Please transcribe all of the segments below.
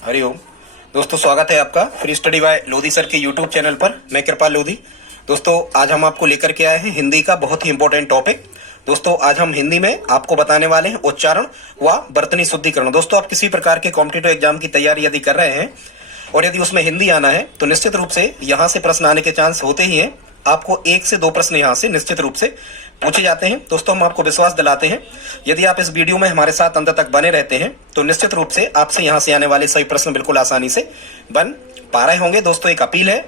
हरिओम। दोस्तों, स्वागत है आपका free study bye Lodhi sir के यूट्यूब चैनल पर। मैं कृपाल लोधी। दोस्तों, आज हम आपको लेकर के आए हैं हिंदी का बहुत ही इंपॉर्टेंट टॉपिक। दोस्तों, आज हम हिंदी में आपको बताने वाले हैं उच्चारण व वर्तनी शुद्धिकरण। दोस्तों, आप किसी प्रकार के कॉम्पिटिटिव एग्जाम की तैयारी यदि कर रहे हैं और यदि उसमें हिंदी आना है तो निश्चित रूप से यहाँ से प्रश्न आने के चांस होते ही हैं। आपको 1 से 2 प्रश्न यहाँ से निश्चित रूप से पूछे जाते हैं। दोस्तों, हम आपको विश्वास दिलाते हैं, यदि आप इस वीडियो में हमारे साथ अंत तक बने रहते हैं तो निश्चित रूप से आपसे यहाँ से आने वाले सभी प्रश्न बिल्कुल आसानी से बन पा रहे होंगे। दोस्तों, एक अपील है,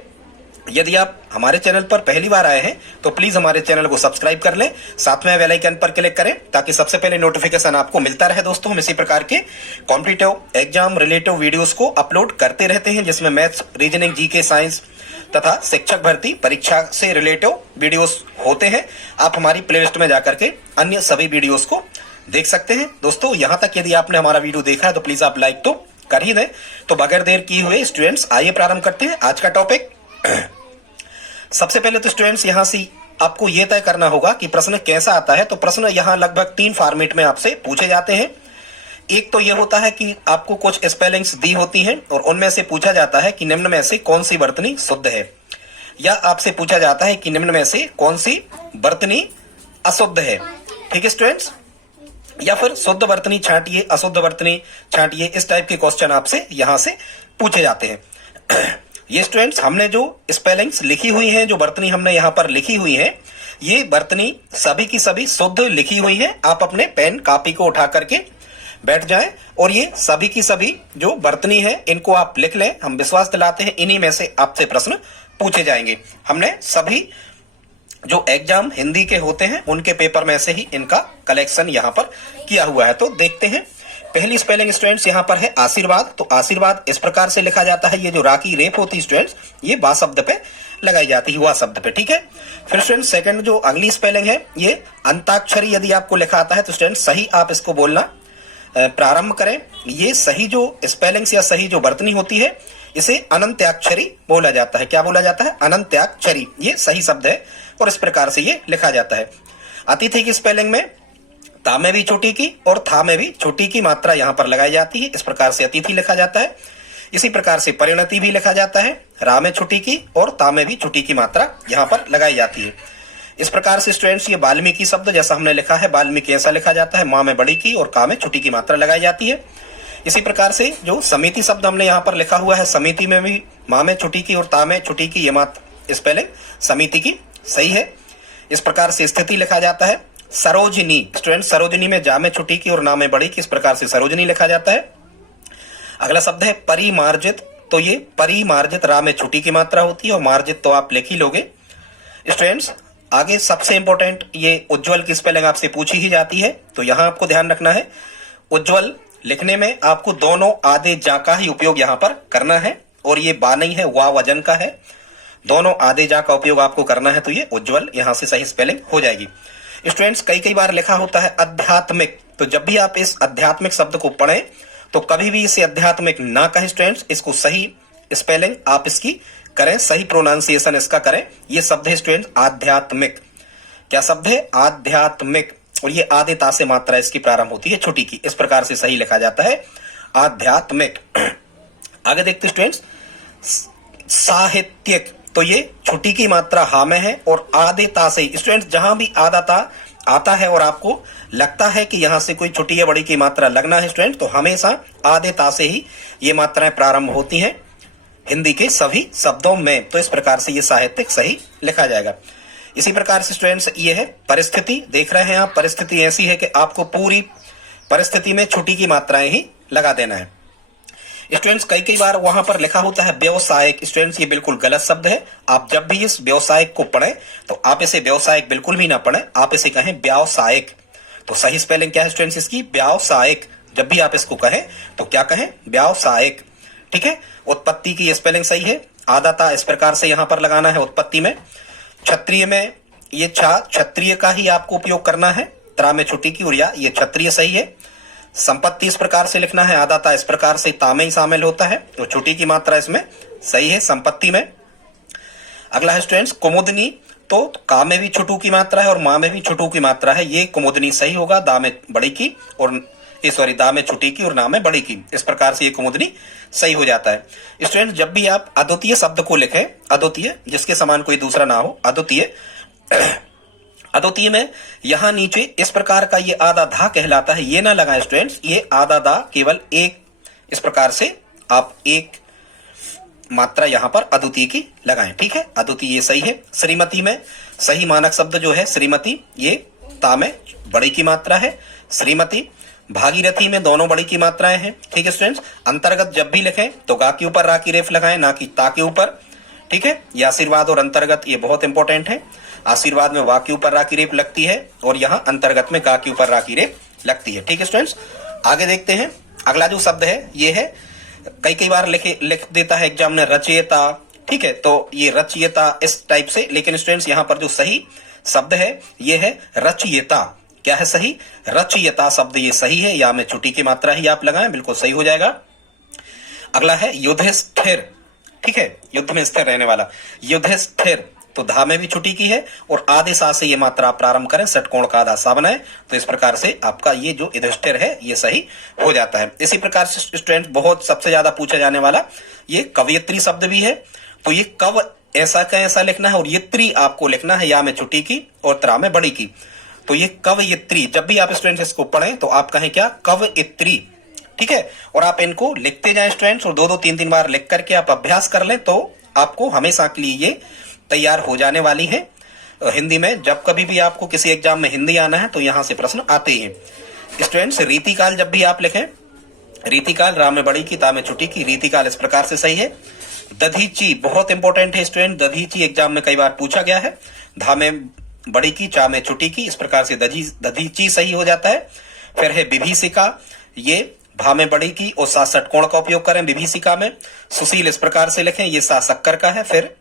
यदि आप हमारे चैनल पर पहली बार आए हैं तो प्लीज हमारे चैनल को सब्सक्राइब कर लें, साथ में बेल आइकन पर क्लिक करें ताकि सबसे पहले नोटिफिकेशन आपको मिलता रहे। दोस्तों, हम इसी प्रकार के कॉम्पिटिटिव एग्जाम रिलेटिव वीडियोस को अपलोड करते रहते हैं, जिसमें मैथ्स, रीजनिंग, जीके, साइंस तथा शिक्षक भर्ती परीक्षा से रिलेटिव वीडियोस होते हैं। आप हमारी प्लेलिस्ट में जाकर के अन्य सभी वीडियोस को देख सकते हैं। दोस्तों, यहाँ तक यदि आपने हमारा वीडियो देखा है तो प्लीज आप लाइक तो कर ही दें। तो बगैर देर किए हुए स्टूडेंट्स, आइए प्रारंभ करते हैं आज का टॉपिक। सबसे पहले तो स्टूडेंट्स, यहाँ से आपको यह तय करना होगा कि प्रश्न कैसा आता है। तो प्रश्न यहाँ लगभग 3 फॉर्मेट में आपसे पूछे जाते हैं। एक तो यह होता है कि आपको कुछ स्पेलिंग्स दी होती हैं और उनमें से पूछा जाता है कि निम्न में से कौन सी वर्तनी शुद्ध है, या आपसे पूछा जाता है कि निम्न में से कौन सी वर्तनी अशुद्ध है। ठीक है स्टूडेंट्स, या फिर शुद्ध वर्तनी छांटिए, अशुद्ध वर्तनी छांटिए, इस टाइप के क्वेश्चन आपसे यहां से पूछे जाते हैं। ये स्टूडेंट्स, हमने जो स्पेलिंग्स लिखी हुई हैं, जो वर्तनी हमने यहाँ पर लिखी हुई है, ये वर्तनी सभी की सभी शुद्ध लिखी हुई है। आप अपने पेन कॉपी को उठा करके बैठ जाएं और ये सभी की सभी जो वर्तनी है इनको आप लिख लें। हम विश्वास दिलाते हैं इन्हीं में से आपसे प्रश्न पूछे जाएंगे। हमने सभी जो एग्जाम हिंदी के होते हैं उनके पेपर में से ही इनका कलेक्शन यहाँ पर किया हुआ है। तो देखते हैं। पहली स्पेलिंग स्टूडेंट्स यहाँ पर है आशीर्वाद। तो आशीर्वाद इस प्रकार से लिखा जाता है, ये जो राखी रेप होती है स्टूडेंट्स, ये बा शब्द पे लगाई जाती है, हुआ शब्द पे। ठीक है। फिर स्टूडेंट सेकंड जो अगली स्पेलिंग है, ये अंताक्षरी यदि आपको लिखा आता है तो स्टूडेंट सही आप इसको बोलना प्रारंभ करें। ये सही जो स्पेलिंग्स या सही जो वर्तनी होती है इसे अनंत्याक्षरी बोला जाता है। क्या बोला जाता है? अनंत्याक्षरी। ये सही शब्द है और इस प्रकार से ये लिखा जाता है। अतिथि की स्पेलिंग में ता में भी छोटी की और था में भी छोटी की मात्रा यहाँ पर लगाई जाती है, इस प्रकार से अतिथि लिखा जाता है। इसी प्रकार से परिणति भी लिखा जाता है, रा में छोटी की और ता में भी छोटी की मात्रा यहाँ पर लगाई जाती है। इस प्रकार से स्टूडेंट्स, ये वाल्मीकि शब्द जैसा हमने लिखा है, वाल्मीकि ऐसा लिखा जाता है, माँ में बड़ी की और का में छोटी की मात्रा लगाई जाती है। इसी प्रकार से जो समिति शब्द हमने यहाँ पर लिखा हुआ है, समिति में भी माँ में छोटी की और ता में छोटी की, ये मात्रा स्पेलिंग समिति की सही है। इस प्रकार से स्थिति लिखा जाता है। सरोजिनी स्टूडेंट, सरोजिनी में जा में छोटी की और ना में बड़ी की, इस प्रकार से सरोजिनी लिखा जाता है। अगला शब्द है परिमार्जित। तो ये परिमार्जित, रा में छोटी की मात्रा होती है और मार्जित तो आप लिख ही लोगे स्टूडेंट्स। आगे सबसे इंपॉर्टेंट, ये उज्ज्वल की स्पेलिंग आपसे पूछी ही जाती है, तो यहां आपको ध्यान रखना है, उज्ज्वल लिखने में आपको दोनों आधे जा का ही उपयोग यहां पर करना है, और ये बा नहीं है, वा वजन का है। दोनों आधे जा का उपयोग आपको करना है, तो ये उज्ज्वल यहां से सही स्पेलिंग हो जाएगी। स्टूडेंट्स, कई बार लिखा होता है आध्यात्मिक। तो जब भी आप इस आध्यात्मिक शब्द को पढ़ें तो कभी भी इसे आध्यात्मिक ना कहें स्टूडेंट्स, इसको सही स्पेलिंग आप इसकी करें, सही प्रोनाउंसिएशन इसका करें। ये शब्द है स्टूडेंट आध्यात्मिक। क्या शब्द है? आध्यात्मिक। और ये आधे ता से मात्रा इसकी प्रारंभ होती है छोटी की, इस प्रकार से सही लिखा जाता है आध्यात्मिक। आगे देखते स्टूडेंट्स, साहित्यिक। तो ये छोटी की मात्रा हा में है और आधे ता से स्टूडेंट्स, जहां भी आधा ता आता है और आपको लगता है कि यहां से कोई छोटी या बड़ी की मात्रा लगना है स्टूडेंट, तो हमेशा आधे ता से ही ये मात्राएं प्रारंभ होती हैं हिंदी के सभी शब्दों में। तो इस प्रकार से ये साहित्यिक सही लिखा जाएगा। इसी प्रकार से स्टूडेंट्स, ये है परिस्थिति। देख रहे हैं आप, परिस्थिति ऐसी है कि आपको पूरी परिस्थिति में छोटी की मात्राएं ही लगा देना है स्टूडेंट्स। कई बार वहां पर लिखा होता है व्यवसायिक। स्टूडेंट्स, ये बिल्कुल गलत शब्द है। आप जब भी इस व्यवसायिक को पढ़ें तो आप इसे व्यवसायिक बिल्कुल भी ना पढ़ें, आप इसे कहें व्यावसायिक। तो सही स्पेलिंग क्या है स्टूडेंट्स इसकी? व्यावसायिक। जब भी आप इसको कहें तो क्या कहें? व्यावसायिक। ठीक है। उत्पत्ति की स्पेलिंग सही है, आधा ता इस प्रकार से यहां पर लगाना है उत्पत्ति में। क्षत्रिय में ये छा क्षत्रिय का ही आपको उपयोग करना है, त्रा में छोटी की और या, ये क्षत्रिय सही है। संपत्ति इस प्रकार से लिखना है, आधा ता इस प्रकार से ता में ही शामिल होता है, तो छोटी की मात्रा इसमें सही है संपत्ति में। अगला है स्टूडेंट्स कुमुदनी। तो का में भी छोटू की मात्रा है और माँ में भी छोटू की मात्रा है, ये कुमुदनी सही होगा, दा में बड़ी की और सॉरी दा में छोटी की और ना में बड़ी की, इस प्रकार से ये कुमुदनी सही हो जाता है। स्टूडेंट जब भी आप अद्वितीय शब्द को लिखें, अद्वितीय जिसके समान कोई दूसरा ना हो, अद्वितीय अद्वितीय में यहां नीचे इस प्रकार का ये आधा धा कहलाता है, ये ना लगाएं स्टूडेंट्स, ये आधा दा केवल एक, इस प्रकार से आप एक मात्रा यहां पर अद्वितीय की लगाएं, ठीक है। अद्वितीय ये सही है। श्रीमती में सही मानक शब्द जो है श्रीमती, ये ता में बड़ी की मात्रा है श्रीमती। भागीरथी में दोनों बड़ी की मात्राएं हैं, ठीक है स्टूडेंट्स। अंतर्गत जब भी लिखें तो गा के ऊपर रा की रेफ लगाएं, ना कि ता के ऊपर, ठीक है। ये आशीर्वाद और अंतर्गत ये बहुत इंपॉर्टेंट है। आशीर्वाद में वा के ऊपर रा की रेफ लगती है और यहाँ अंतर्गत में गा के ऊपर रा की रेफ लगती है, ठीक है स्टूडेंट्स। आगे देखते हैं अगला जो शब्द है, ये है कई बार लिख देता है एग्जाम में रचयिता, ठीक है, तो ये रचयिता इस टाइप से, लेकिन स्टूडेंट्स यहाँ पर जो सही शब्द है ये है रचयिता। क्या है सही? रचयिता शब्द ये सही है, या में छुट्टी की मात्रा ही आप लगाएं, बिल्कुल सही हो जाएगा। अगला है युधिष्ठिर, ठीक है, युद्ध में स्थिर रहने वाला युधिष्ठिर, तो धा में भी छुट्टी की है और आधे सा से ये मात्रा आप प्रारंभ करें, षटकोण का आधा सा बनाए, तो इस प्रकार से आपका ये जो युधिष्ठिर है ये सही हो जाता है। इसी प्रकार से स्टूडेंट बहुत सबसे ज्यादा पूछा जाने वाला ये कवयित्री शब्द भी है, तो ये कव ऐसा का ऐसा लिखना है और यित्री आपको लिखना है, या में छुट्टी की और त्रा में बड़ी की, तो ये कवयित्री। जब भी आप स्टूडेंट्स इसको पढ़ें तो आप कहें क्या? कवयित्री, ठीक है। और आप इनको लिखते जाएं स्टूडेंट्स, और 2-3 बार लिख करके आप अभ्यास कर लें तो आपको हमेशा के लिए ये तैयार हो जाने वाली है। हिंदी में जब कभी भी आपको किसी एग्जाम में हिंदी आना है तो यहां से प्रश्न आते हैं स्टूडेंट्स। रीतिकाल जब भी आप लिखें, रीतिकाल रा में बड़ी की ता में छुट्टी की, रीतिकाल इस प्रकार से सही है। दधीची बहुत इंपॉर्टेंट है स्टूडेंट, दधीची एग्जाम में कई बार पूछा गया है, धा में बड़ी की चा में छुट्टी की, इस प्रकार से दधीची सही हो जाता है। फिर है विभीषिका, ये भा में बड़ी की और सा षटकोण का उपयोग करें विभीषिका में। सुशील इस प्रकार से लिखें, ये सा शक्कर का है, फिर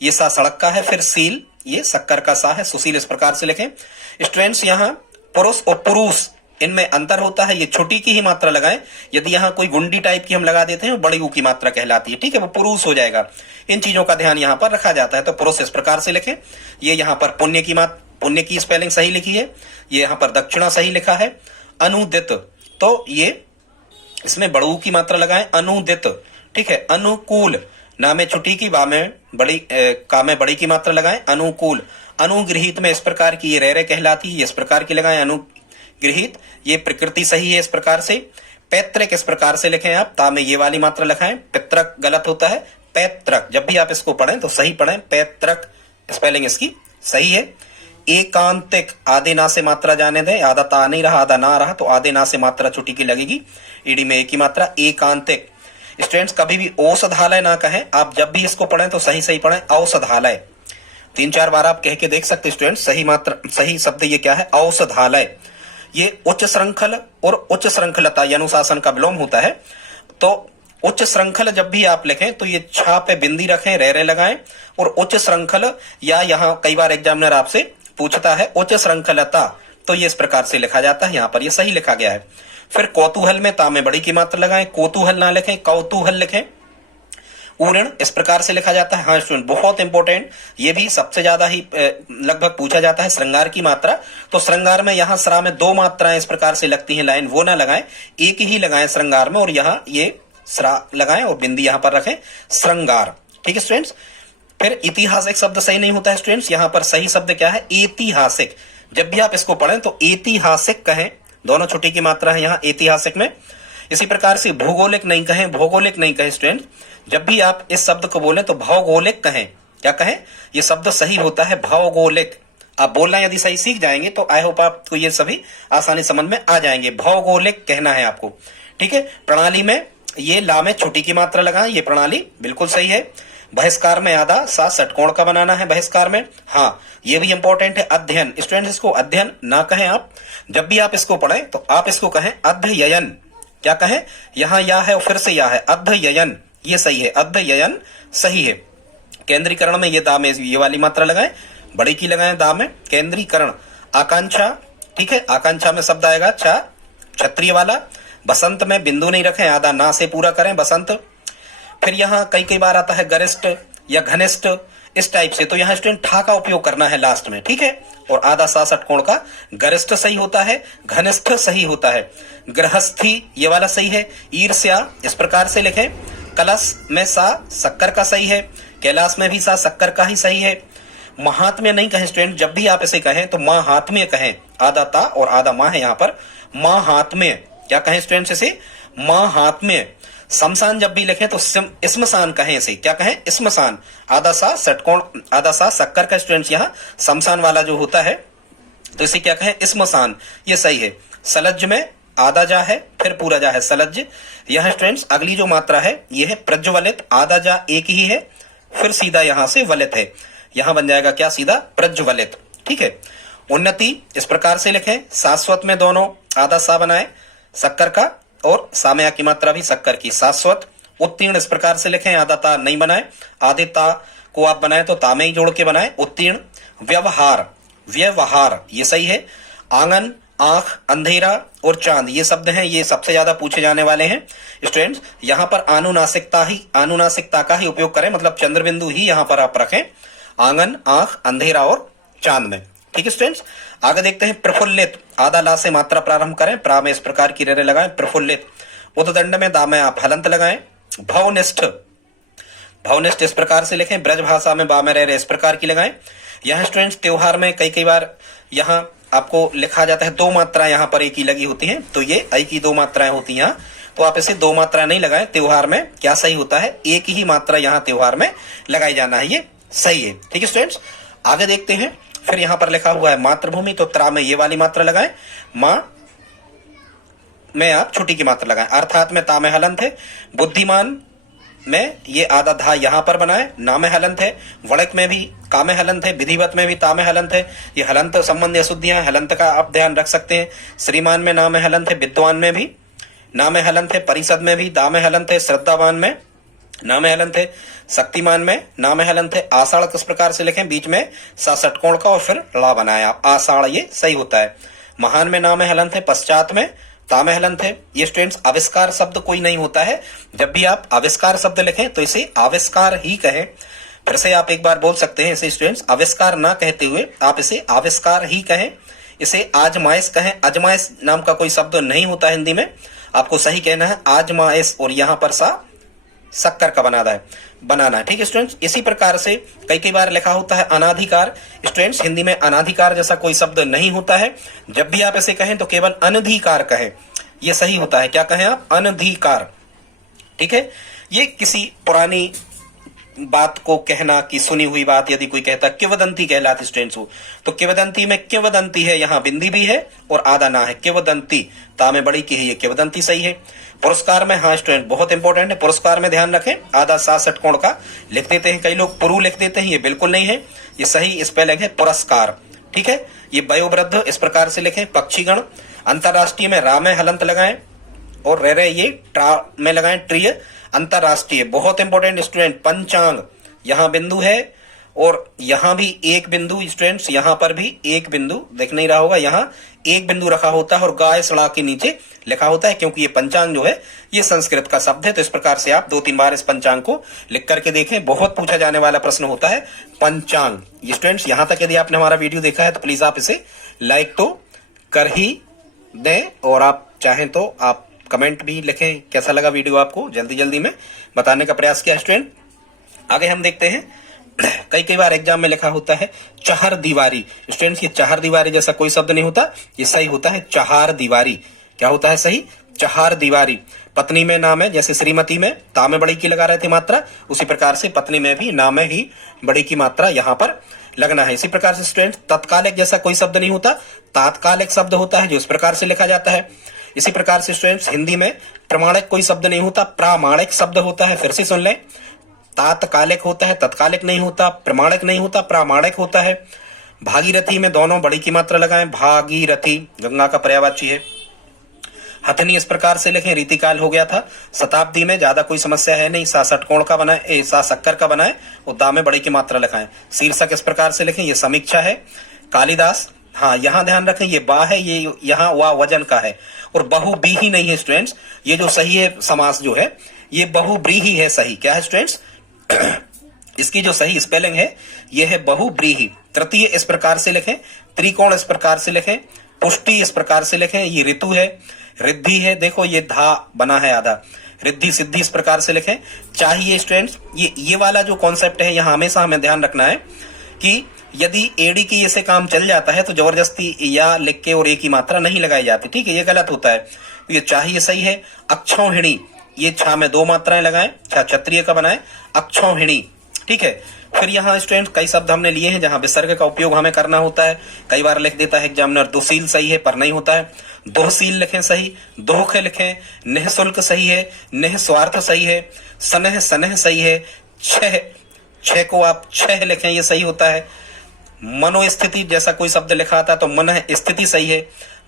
ये सा सड़क का है, फिर सील ये शक्कर का सा है, सुशील इस प्रकार से लिखें। स्टूडेंट्स यहाँ पुरुष और पुरुष इनमें अंतर होता है, ये छोटी की ही मात्रा लगाएं। यदि यहाँ कोई गुंडी टाइप की हम लगा देते हैं, बड़ी ऊ की मात्रा कहलाती है, ठीक है, वो पुरुष हो जाएगा। इन चीजों का ध्यान यहाँ पर रखा जाता है। तो पुरुष इस प्रकार से लिखें। ये यहाँ पर पुण्य की स्पेलिंग सही लिखी है, ये यहाँ पर दक्षिणा सही लिखा है। अनुदित, तो ये इसमें बड़ू की मात्रा लगाएं, अनुदित, ठीक है। अनुकूल, ना में छुट्टी की, बा में बड़ी का में बड़ी की मात्रा लगाएं, अनुकूल। अनुगृहित में इस प्रकार की ये रह कहलाती है, इस प्रकार की लगाएं, अनुगृहित, ये प्रकृति सही है इस प्रकार से। पैतृक इस प्रकार से लिखें आप, ता में ये वाली मात्रा लगाएं, पितृक गलत होता है, पैतृक। जब भी आप इसको पढ़ें तो सही पढ़ें, पैतृक स्पेलिंग इसकी सही है। एकांतिक, आधे ना से मात्रा जाने दें, आधा ता नहीं रहा आधा ना रहा, तो आधे ना से मात्रा छुट्टी की लगेगी, ईडी में एक ही मात्रा, एकांतिक। स्टूडेंट्स कभी भी औषधालय ना कहें, आप जब भी इसको पढ़ें तो सही पढ़ें, औषधालय। 3-4 बार आप कह के देख सकते स्टूडेंट्स, सही मात्रा सही शब्द ये क्या है? औषधालय। ये उच्च श्रृंखल और उच्च श्रृंखलता ये अनुशासन का विलोम होता है। तो उच्च श्रृंखल जब भी आप लिखें तो ये छा पे बिंदी रखें, रे लगाएं, और उच्च श्रृंखल, या यहाँ कई बार एग्जामिनर आपसे पूछता है उच्च श्रृंखलता, तो ये इस प्रकार से लिखा जाता है, यहाँ पर ये सही लिखा गया है। फिर कौतूहल में ता में बड़ी की मात्रा लगाएं, कौतूहल ना लिखें, कौतूहल लिखें। उऋण इस प्रकार से लिखा जाता है। हाँ स्टूडेंट बहुत इंपॉर्टेंट, ये भी सबसे ज्यादा ही लगभग पूछा जाता है, श्रृंगार की मात्रा। तो श्रृंगार में यहाँ श्रा में 2 मात्राएं इस प्रकार से लगती हैं लाइन, वो ना लगाएं, एक ही लगाएं श्रृंगार में, और यहाँ ये श्रा लगाएं और बिंदी यहाँ पर रखें, श्रृंगार, ठीक है स्टूडेंट्स। फिर ऐतिहासिक शब्द सही नहीं होता है स्टूडेंट्स, यहाँ पर सही शब्द क्या है? ऐतिहासिक। जब भी आप इसको पढ़ें तो ऐतिहासिक कहें, दोनों छुट्टी की मात्रा है यहाँ ऐतिहासिक में। इसी प्रकार से भौगोलिक नहीं कहें, भौगोलिक नहीं कहें स्टूडेंट। जब भी आप इस शब्द को बोलें तो भौगोलिक कहें। क्या कहें? ये शब्द सही होता है भौगोलिक। आप बोलना यदि सही सीख जाएंगे तो आई होप आपको ये सभी आसानी समझ में आ जाएंगे। भौगोलिक कहना है आपको, ठीक है। प्रणाली में ये ला में छुट्टी की मात्रा लगाएं, ये प्रणाली बिल्कुल सही है। बहिष्कार में आधा सा षटकोण का बनाना है बहिष्कार में। हाँ ये भी इंपॉर्टेंट है। अध्ययन, स्टूडेंट इसको अध्ययन ना कहें आप, जब भी आप इसको पढ़ें तो आप इसको कहें अध्ययन। क्या कहें? यहाँ या है और फिर से या है, अध्ययन, ये सही है, अध्ययन सही है। केंद्रीकरण में ये दा में ये वाली मात्रा लगाएं, बड़ी की लगाएं दा में। केंद्रीकरण। आकांक्षा, ठीक है, आकांक्षा में शब्द आएगा चा क्षत्रिय वाला। बसंत में बिंदु नहीं रखें, आधा ना से पूरा करें बसंत। फिर यहाँ कई बार आता है गरिष्ठ या घनिष्ठ, इस टाइप से। तो यहाँ स्टूडेंट ठा का उपयोग करना है लास्ट में, ठीक है। और आधा सा षटकोण का गरिष्ठ सही होता है, घनिष्ठ सही होता है, गृहस्थी ये वाला सही है, ईर्ष्या इस प्रकार से लिखें, कलश में सा शक्कर का सही है, कैलाश में भी सा शक्कर का ही सही है। महात्म्य नहीं कहें स्टूडेंट, जब भी आप इसे कहें तो महात्म्य कहें, आधा ता और आधा माँ है यहाँ पर, महात्म्य क्या कहें स्टूडेंट्स इसे, महात्म्य। शमशान जब भी लिखें तो स्मशान कहें इसे, क्या कहें, स्मशान। आधा सा षटकोण, आधा सा शक्कर का स्टूडेंट्स यहाँ शमशान वाला जो होता है तो इसे क्या कहें, स्मशान, ये सही है। सलज्ज में आधा जा है फिर पूरा जा है, सलज्ज। यहाँ स्टूडेंट्स अगली जो मात्रा है ये है प्रज्वलित, आधा जा एक ही है फिर सीधा यहाँ से वलित है, यहाँ बन जाएगा क्या, सीधा प्रज्वलित, ठीक है। उन्नति इस प्रकार से लिखें, शाश्वत में दोनों आधा सा बनाए शक्कर का और सामया की मात्रा भी शक्कर की, शाश्वत। उत्तीर्ण इस प्रकार से लिखें, आधा ता नहीं बनाए, आधे ता को आप बनाए तो ता में ही जोड़ के बनाए, उत्तीर्ण। व्यवहार, व्यवहार ये सही है। आंगन, आंख, अंधेरा और चांद ये शब्द हैं, ये सबसे ज्यादा पूछे जाने वाले हैं स्टूडेंट्स। यहाँ पर अनुनासिकता का ही उपयोग करें, मतलब चंद्र बिंदु ही यहाँ पर आप रखें, आंगन, आंख, अंधेरा और चांद में, ठीक है स्टूडेंट्स। आगे देखते हैं प्रफुल्लित, आधा ला से मात्रा प्रारंभ करें, प्रा में इस प्रकार की रेरे लगाएं, प्रफुल्लित। उद्दंड में दा में आप हलंत लगाएं। भवनिष्ठ, भवनिष्ठ इस प्रकार से लिखें, ब्रज भाषा में बा में रेरे इस प्रकार की लगाएं। यहाँ स्टूडेंट्स त्योहार में कई बार यहाँ आपको लिखा जाता है दो मात्राएं यहाँ पर एक ही लगी होती हैं, तो ये आई की दो मात्राएं होती हैं, तो आप इसे दो मात्राएं नहीं लगाएं। त्योहार में क्या सही होता है, एक ही मात्रा यहाँ त्योहार में लगाई जाना है, ये सही है, ठीक है स्टूडेंट्स। आगे देखते हैं, फिर यहाँ पर लिखा हुआ है मातृभूमि, तो त्रा में ये वाली मात्रा लगाएं, माँ में आप छोटी की मात्रा लगाएं, अर्थात में ता में हलंत है। बुद्धिमान में ये आधा धा यहाँ पर बनाए, ना में हलंत है। वड़क में भी का में हलंत है, विधिवत में भी ता में हलंत है। ये हलंत संबंधी अशुद्धियां, हलंत का आप ध्यान रख सकते हैं। श्रीमान में ना में हलंत है, विद्वान में भी ना में हलंत है, परिषद में भी दा में हलंत है, श्रद्धावान में ना में हलंत है, शक्तिमान में ना में हलंत है। आषाढ़ किस प्रकार से लिखें, बीच में सा षटकोण का और फिर ला बनाया आप, आषाढ़ ये सही होता है। महान में ना में हलंत है, पश्चात में ता में हलंत है। ये स्टूडेंट्स आविष्कार शब्द कोई नहीं होता है, जब भी आप आविष्कार शब्द लिखें तो इसे आविष्कार ही कहें। फिर से आप एक बार बोल सकते हैं इसे स्टूडेंट्स, आविष्कार ना कहते हुए आप इसे आविष्कार ही कहें। इसे आजमाइश कहें, अजमाइश नाम का कोई शब्द नहीं होता हिंदी में, आपको सही कहना है आजमाइश, और यहाँ पर सा शक्कर का बनाना है, ठीक है स्टूडेंट्स। इसी प्रकार से कई बार लिखा होता है अनाधिकार, स्टूडेंट्स हिंदी में अनाधिकार जैसा कोई शब्द नहीं होता है, जब भी आप इसे कहें तो केवल अनधिकार कहें, ये सही होता है। क्या कहें आप, अनधिकार, ठीक है। ये किसी पुरानी बात को कहना कि सुनी हुई बात यदि कोई कहता किंवदंती कहलाती स्टूडेंट्स हो, तो किंवदंती में किंवदंती है, यहाँ बिंदी भी है और आधा ना है, किंवदंती, ता में बड़ी की है, ये किंवदंती सही है। पुरस्कार में, हाँ स्टूडेंट बहुत इंपॉर्टेंट है, पुरस्कार में ध्यान रखें, आधा सा षटकोण का लिख देते हैं कई लोग, पुरु लिख देते हैं, ये बिल्कुल नहीं है, ये सही स्पेलिंग है पुरस्कार, ठीक है। ये वयोवृद्ध इस प्रकार से लिखें। पक्षीगण, अंतरराष्ट्रीय में रा में हलंत लगाएं और रे ये ट्रा में लगाएं, ट्रिय। अंतरराष्ट्रीय बहुत इंपॉर्टेंट स्टूडेंट, पंचांग यहाँ बिंदु है और यहाँ भी एक बिंदु स्टूडेंट्स, यहाँ पर भी एक बिंदु दिख नहीं रहा होगा, यहाँ एक बिंदु रखा होता है और गाय सड़ा के नीचे लिखा होता है, क्योंकि ये पंचांग जो है ये संस्कृत का शब्द है। तो इस प्रकार से आप 2-3 बार इस पंचांग को लिख करके देखें, बहुत पूछा जाने वाला प्रश्न होता है पंचांग। ये स्टूडेंट्स यहाँ तक यदि आपने हमारा वीडियो देखा है तो प्लीज आप इसे लाइक तो कर ही दें, और आप चाहें तो आप कमेंट भी लिखें कैसा लगा वीडियो आपको, जल्दी में बताने का प्रयास किया स्टूडेंट। आगे हम देखते हैं, कई बार एग्जाम में लिखा होता है चहर दीवारी, स्टूडेंट्स ये चहर दीवारी जैसा कोई शब्द नहीं होता, ये सही होता है चहार दीवारी। क्या होता है सही, चहार दीवारी। पत्नी में नाम है, जैसे श्रीमती में ता में बड़ी की लगा रहे थे मात्रा, उसी प्रकार से पत्नी में भी नाम में ही बड़ी की मात्रा यहाँ पर लगना है। इसी प्रकार से स्टूडेंट्स तत्कालिक जैसा कोई शब्द नहीं होता, तात्कालिक शब्द होता है जो इस प्रकार से लिखा जाता है। इसी प्रकार से स्टूडेंट्स हिंदी में प्रमाणिक कोई शब्द नहीं होता, प्रामाणिक शब्द होता है। फिर से सुन लें, तात्कालिक होता है, तत्कालिक नहीं होता, प्रमाणिक नहीं होता, प्रामाणिक होता है। भागीरथी में दोनों बड़ी की मात्रा लगाएं, भागीरथी गंगा का पर्यायवाची है। हथनी इस प्रकार से लिखें, रीतिकाल हो गया था। शताब्दी में ज्यादा कोई समस्या है नहीं, सा षटकोण का बनाए, सा शक्कर का बनाए और दा में बड़ी की मात्रा लिखाएं। शीर्षक इस प्रकार से लिखें, ये समीक्षा है। कालिदास, हाँ यहाँ ध्यान रखें ये बा है, ये यहाँ वा वजन का है और बहु बी ही नहीं है स्टूडेंट्स, ये जो सही है समास जो है ये बहु ब्री ही है सही। क्या है स्टूडेंट्स, इसकी जो सही स्पेलिंग है ये है बहुव्रीहि। तृतीय इस प्रकार से लिखें, त्रिकोण इस प्रकार से लिखें, पुष्टि इस प्रकार से लिखें, ये ऋतु है, रिद्धि है, देखो ये धा बना है आधा, रिद्धि सिद्धि इस प्रकार से लिखें। चाहिए स्टूडेंट्स ये वाला जो कॉन्सेप्ट है यहाँ हमेशा हमें ध्यान रखना है कि यदि एडी की ऐसे काम चल जाता है तो जबरदस्ती या लिख के और एक ही मात्रा नहीं लगाई जाती, ठीक है, ये गलत होता है। तो ये चाहिए सही है। अक्षौहिणी, ये छा में 2 मात्राएं लगाएं, छा क्षत्रिय का बनाए, अक्षौहिणी, ठीक है। फिर यहाँ स्टूडेंट कई शब्द हमने लिए हैं जहां विसर्ग का उपयोग हमें करना होता है। कई बार लिख देता है एग्जामिनर दुशील सही है, पर नहीं होता है। दोहशील लिखें सही, दोख लिखें, निःशुल्क सही है, निःस्वार्थ सही है, सनह सनह सही है, छह को आप छह लिखें, ये सही होता है। मनोस्थिति जैसा कोई शब्द लिखा था तो मन स्थिति सही है।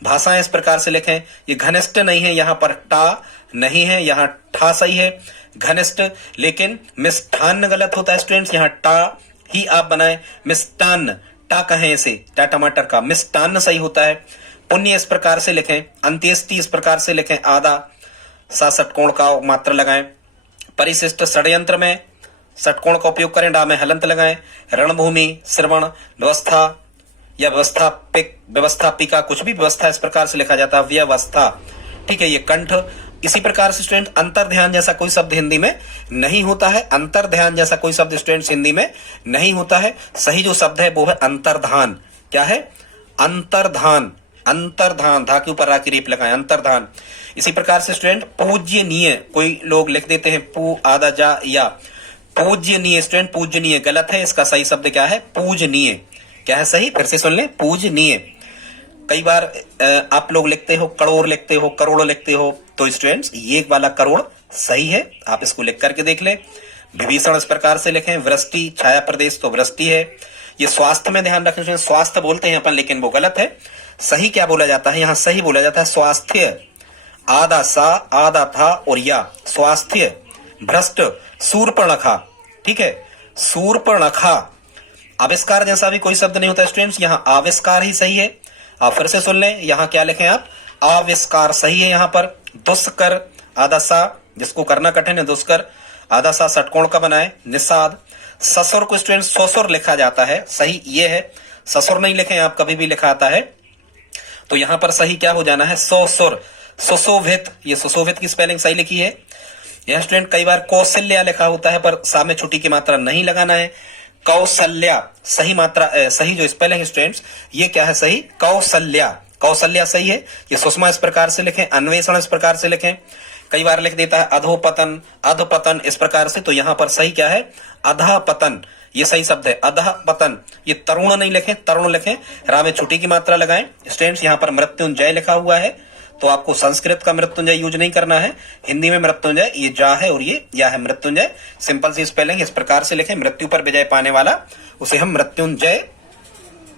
भाषाएं इस प्रकार से लिखें, ये घनिष्ठ नहीं है, यहाँ पर टा नहीं है, यहाँ ठा सही है घनिष्ठ। लेकिन मिष्ठान्न गलत होता है स्टूडेंट्स, यहाँ टा ही आप बनाए, मिष्टान्न टा कहें इसे, टा टमाटर का, मिष्टान्न सही होता है। पुण्य इस प्रकार से लिखें, अंत्येष्टि इस प्रकार से लिखें, आधा सा षटकोण का मात्र लगाएं। परिशिष्ट षड्यंत्र में षटकोण का उपयोग करें, डा में हलंत लगाएं। रणभूमि, श्रवण, व्यवस्था या व्यवस्थापिका, कुछ भी व्यवस्था इस प्रकार से लिखा जाता है, व्यवस्था, ठीक है। ये कंठ, इसी प्रकार से स्टूडेंट अंतर ध्यान जैसा कोई शब्द हिंदी में नहीं होता है, अंतर ध्यान जैसा कोई शब्द स्टूडेंट्स हिंदी में नहीं होता है। सही जो शब्द है वो है अंतर्धान। क्या है? अंतर्धान, अंतर्धान, धा के ऊपर रा की रेप लगाएं, अंतर्धान। इसी प्रकार से स्टूडेंट पूज्यनीय, कोई लोग लिख देते हैं पू आधा जा या, पूज्यनीय स्टूडेंट पूजनीय गलत है, इसका सही शब्द क्या है? पूजनीय। क्या है सही? फिर से सुन लें, पूजनीय। कई बार आप लोग लिखते हो करोड़ लिखते हो, करोड़ लिखते हो, तो स्टूडेंट्स ये वाला करोड़ सही है, आप इसको लिख करके देख लें। विभीषण इस प्रकार से लिखें। वृष्टि, छाया प्रदेश तो वृष्टि है। ये स्वास्थ्य में ध्यान रखें, स्वास्थ्य बोलते हैं अपन लेकिन वो गलत है। सही क्या बोला जाता है? यहाँ सही बोला जाता है स्वास्थ्य, आधा सा आधा था और या, स्वास्थ्य। भ्रष्ट, सूर्पणखा, ठीक है, सूर्पणखा। आविष्कार जैसा भी कोई शब्द नहीं होता स्टूडेंट्स, यहाँ आविष्कार ही सही है। आप फिर से सुन लें, यहाँ क्या लिखें आप? आविष्कार सही है यहाँ पर। दुष्कर, आधा सा, जिसको करना कठिन है, दुष्कर, आधा सा षटकोण का बनाए। निषाद, ससुर को स्टूडेंट ससुर लिखा जाता है, सही ये है। ससुर नहीं लिखें आप, कभी भी लिखा आता है तो यहाँ पर सही क्या हो जाना है? ससुर। सुशोभित, ये सुशोभित की स्पेलिंग सही लिखी है। यहाँ स्टूडेंट कई बार कौशल्या लिखा होता है पर सामने छुट्टी की मात्रा नहीं लगाना है। कौशल्या सही मात्रा, सही जो स्पेलिंग स्टूडेंट्स ये क्या है सही? कौशल्या, कौशल्या सही है। ये सुषमा इस प्रकार से लिखें, अन्वेषण इस प्रकार से लिखें। कई बार लिख देता है अधोपतन, अधपतन इस प्रकार से, तो यहाँ पर सही क्या है? अधपतन, ये सही शब्द है, अधपतन। ये तरुण नहीं लिखें, तरुण लिखें, रा में छुट्टी की मात्रा लगाएं। स्टूडेंट्स यहाँ पर मृत्युंजय लिखा हुआ है तो आपको संस्कृत का मृत्युंजय यूज नहीं करना है, हिंदी में मृत्युंजय ये जा है और ये या है मृत्युंजय। सिंपल सी स्पेलिंग इस प्रकार से लिखें, मृत्यु पर विजय पाने वाला उसे हम मृत्युंजय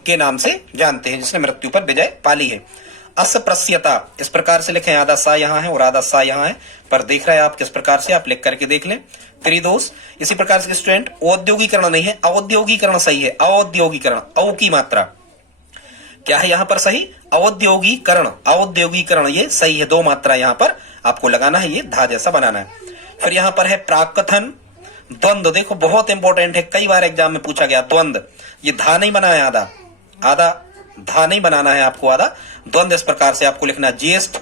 के नाम से जानते हैं, जिसने मृत्यु पर विजय पाली है। अस्पृश्यता इस प्रकार से लिखें, आधा सा यहाँ है और आधा सा यहाँ है, पर देख रहे हैं आप किस प्रकार से, आप लिख करके देख लें। त्रिदोष इसी प्रकार से स्टूडेंट औद्योगिकरण नहीं है, औद्योगिकरण सही है। औद्योगिकरण, औ की मात्रा क्या है यहाँ पर सही? औद्योगिकरण, औद्योगिकरण ये सही है, 2 मात्रा यहाँ पर आपको लगाना है, ये धा जैसा बनाना है। फिर यहाँ पर है प्राकथन, द्वंद्व, देखो बहुत इंपॉर्टेंट है, कई बार एग्जाम में पूछा गया द्वंद्व। ये धा नहीं बनाया, आधा आधा धा नहीं बनाना है आपको, आधा द्वंद्व इस प्रकार से आपको लिखना। ज्येष्ठ,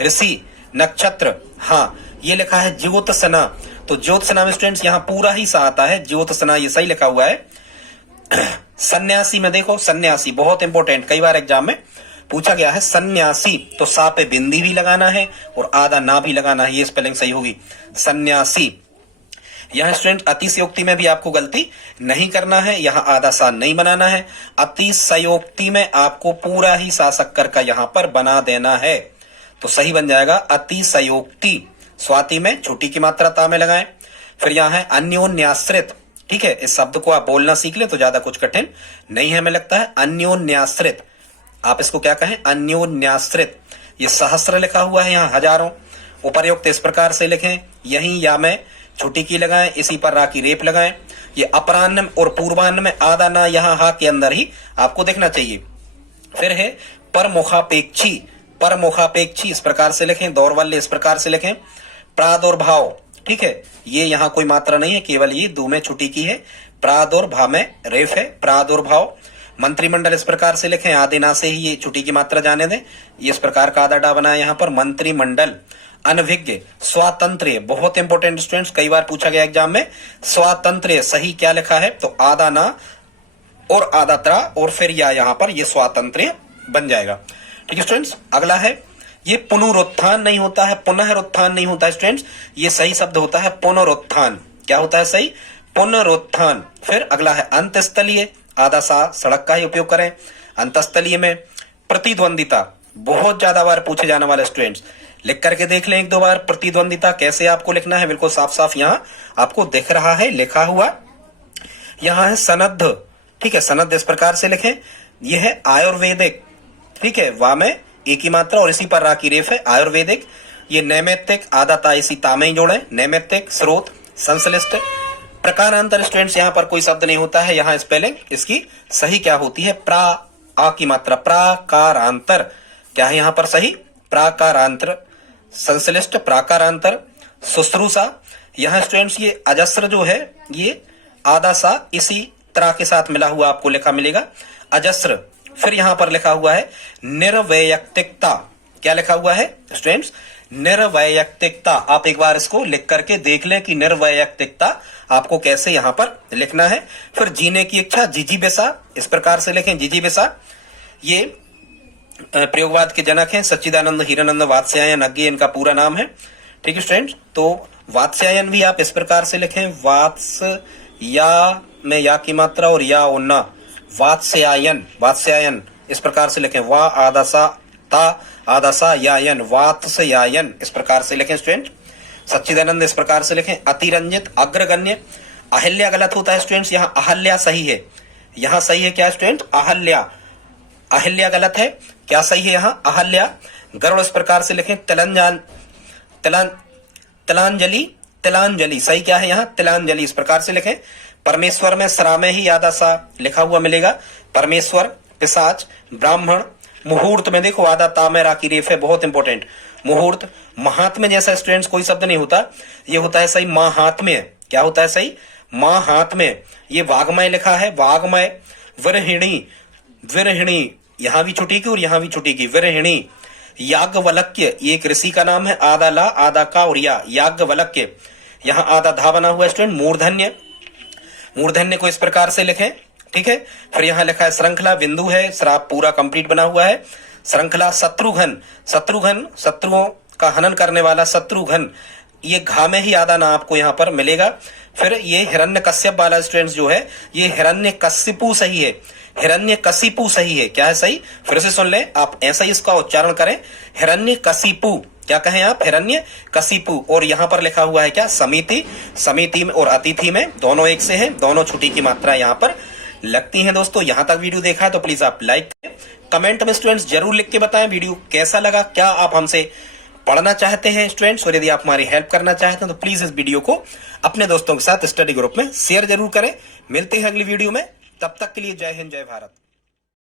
ऋषि, नक्षत्र, हाँ ये लिखा है ज्योत्सना, तो ज्योत्सना में स्टूडेंट्स यहाँ पूरा ही सा आता है, ज्योत्सना ये सही लिखा हुआ है। सन्यासी में देखो, सन्यासी बहुत इंपॉर्टेंट, कई बार एग्जाम में पूछा गया है सन्यासी, तो सा पे बिंदी भी लगाना है और आधा ना भी लगाना है, ये स्पेलिंग सही होगी सन्यासी। यहाँ स्टूडेंट अतिशयोक्ति में भी आपको गलती नहीं करना है, यहाँ आधा सा नहीं बनाना है। अतिशयोक्ति में आपको पूरा ही सा शक्कर का यहाँ पर बना देना है, तो सही बन जाएगा अतिशयोक्ति। स्वाति में छोटी की मात्रा ता में लगाएं। फिर यहाँ है अन्योन्याश्रित, ठीक है, इस शब्द को आप बोलना सीख ले तो ज्यादा कुछ कठिन नहीं है हमें लगता है। अन्योन्याश्रित, आप इसको क्या कहें? अन्योन्याश्रित। ये सहस्र लिखा हुआ है यहाँ हजारों। उपर्युक्त इस प्रकार से लिखें, यहीं या में छोटी की लगाएं, इसी पर रा की रेप लगाएं। ये अपराह्न और पूर्वाह्न में आधा ना यहाँ हा के अंदर ही आपको देखना चाहिए। फिर है परमुखापेक्षी, परमुखापेक्षी इस प्रकार से लिखें। दौर्बल्य इस प्रकार से लिखें। प्रादुर्भाव, ठीक है, ये यहाँ कोई मात्रा नहीं है, केवल ये दो में छुट्टी की है। प्रादुर्भाव में रेफ है, प्रादुर्भाव। मंत्रिमंडल इस प्रकार से लिखें, आदिना से ही ये छुट्टी की मात्रा जाने दें, ये इस प्रकार का आधा डा बना है यहाँ पर। मंत्रिमंडल, अनभिज्ञ, स्वातंत्र्य, बहुत इंपॉर्टेंट स्टूडेंट्स, कई बार पूछा गया एग्जाम में। स्वातंत्र्य सही क्या लिखा है, तो आधा ना और आधा त्रा और फिर या यहाँ पर ये स्वातंत्र्य बन जाएगा। ठीक है स्टूडेंट्स, अगला है ये पुनरुत्थान नहीं होता है, पुनरुत्थान नहीं होता है स्टूडेंट्स, ये सही शब्द होता है पुनरुत्थान। क्या होता है सही, पुनरुत्थान। फिर अगला है अंतस्थलीय, आधा सा सड़क का ही उपयोग करें। अंतस्थलीय में प्रतिद्वंदिता, बहुत ज्यादा बार पूछे जाने वाले स्टूडेंट्स, लिख करके देख लें एक दो बार। प्रतिद्वंदिता कैसे आपको लिखना है, बिल्कुल साफ साफ यहाँ आपको दिख रहा है लिखा हुआ। यहाँ है सनद्ध, ठीक है, सनद्ध इस प्रकार से लिखें। यह है आयुर्वेदिक, ठीक है, वा में एक ही मात्रा और इसी पर रा की रेफ है, आयुर्वेदिक। ये नैमित्तिक, आधा ता इसी ता में ही जोड़े, नैमित्तिक, स्रोत, संश्लिष्ट। प्रकारांतर स्टूडेंट्स यहाँ पर कोई शब्द नहीं होता है, यहाँ स्पेलिंग इसकी सही क्या होती है, प्रा, आ की मात्रा, प्राकारांतर। क्या है यहाँ पर सही, प्राकारांतर। संश्लिष्ट, प्राकारांतर। शुश्रूषा, यहाँ स्टूडेंट्स ये अजस्र जो है ये आधा सा इसी तरह के साथ मिला हुआ आपको लिखा मिलेगा, अजस्र। फिर यहां पर लिखा हुआ है निर्वैयक्तिकता। क्या लिखा हुआ है स्टूडेंट्स, निर्वैयक्तिकता। आप एक बार इसको लिख करके देख लें कि निर्वैयक्तिकता आपको कैसे यहां पर लिखना है। फिर जीने की इच्छा, जिजीविषा, इस प्रकार से लिखें, जिजीविषा। ये प्रयोगवाद के जनक हैं, सच्चिदानंद हीरानंद वात्स्यायन अज्ञे इनका पूरा नाम है। ठीक है स्टूडेंट्स, तो वात्स्यायन भी आप इस प्रकार से लिखें, वात्स या में या की मात्रा और या और ना, वात्स्यायन, वात्स्यायन इस प्रकार से लिखें, वा आधा सा ता आधा सा यायन, वात्स्यायन इस प्रकार से लिखें स्टूडेंट। सच्चिदानंद इस प्रकार से लिखें। अतिरंजित, अग्रगण्य। अहल्या गलत होता है स्टूडेंट्स, यहाँ अहल्या सही है, यहाँ सही है क्या स्टूडेंट, अहल्या। अहल्या गलत है, क्या सही है यहाँ, अहल्या। गरुड़ इस प्रकार से लिखें। तिलांजलि, तिलांजलि सही क्या है यहाँ, तिलांजलि इस प्रकार से लिखें। परमेश्वर में सरा में ही आधा सा लिखा हुआ मिलेगा, परमेश्वर। पिशाच, ब्राह्मण। मुहूर्त में देखो आधा ता में रा की रेफ है, बहुत इंपॉर्टेंट, मुहूर्त। महात्म्य जैसा स्टूडेंट्स कोई शब्द नहीं होता, ये होता है सही महात्म्य। क्या होता है सही, महात्म्य। ये वाग्मय लिखा है, वाग्मय। विरहिणी, विरहिणी, यहां भी छुट्टी की और यहां भी छुट्टी की, विरहिणी। याज्ञवल्क्य, ये एक ऋषि का नाम है, आधा ला आधा का और या, याज्ञवल्क्य। यहाँ आधा धा बना हुआ है स्टूडेंट, मूर्धन्य। मूर्धन्य को इस प्रकार से लिखें, ठीक है। फिर यहाँ लिखा है श्रृंखला, बिंदु है, श्राप पूरा कंप्लीट बना हुआ है। श्रृंखला, शत्रुघ्न, शत्रुघ्न शत्रुओं का हनन करने वाला, शत्रुघ्न। ये घा में ही आधा ना आपको यहाँ पर मिलेगा। फिर ये हिरण्यकश्यप वाला स्टूडेंट्स जो है, ये हिरण्यकशिपु सही है, हिरण्यकशिपु सही है। क्या है सही, फिर से सुन लें आप, ऐसा ही इसका उच्चारण करें, हिरण्यकशिपु। क्या कहें आप, हिरण्यकशिपु। और यहाँ पर लिखा हुआ है क्या, समिति। समिति में और अतिथि में दोनों एक से हैं, दोनों छुट्टी की मात्रा यहाँ पर लगती है। दोस्तों यहाँ तक वीडियो देखा है तो प्लीज आप लाइक करें, कमेंट में स्टूडेंट्स जरूर लिख के बताएं वीडियो कैसा लगा, क्या आप हमसे पढ़ना चाहते हैं स्टूडेंट्स, और यदि आप हमारी हेल्प करना चाहते हैं तो प्लीज इस वीडियो को अपने दोस्तों के साथ स्टडी ग्रुप में शेयर जरूर करें। मिलते हैं अगली वीडियो में, तब तक के लिए जय हिंद, जय भारत।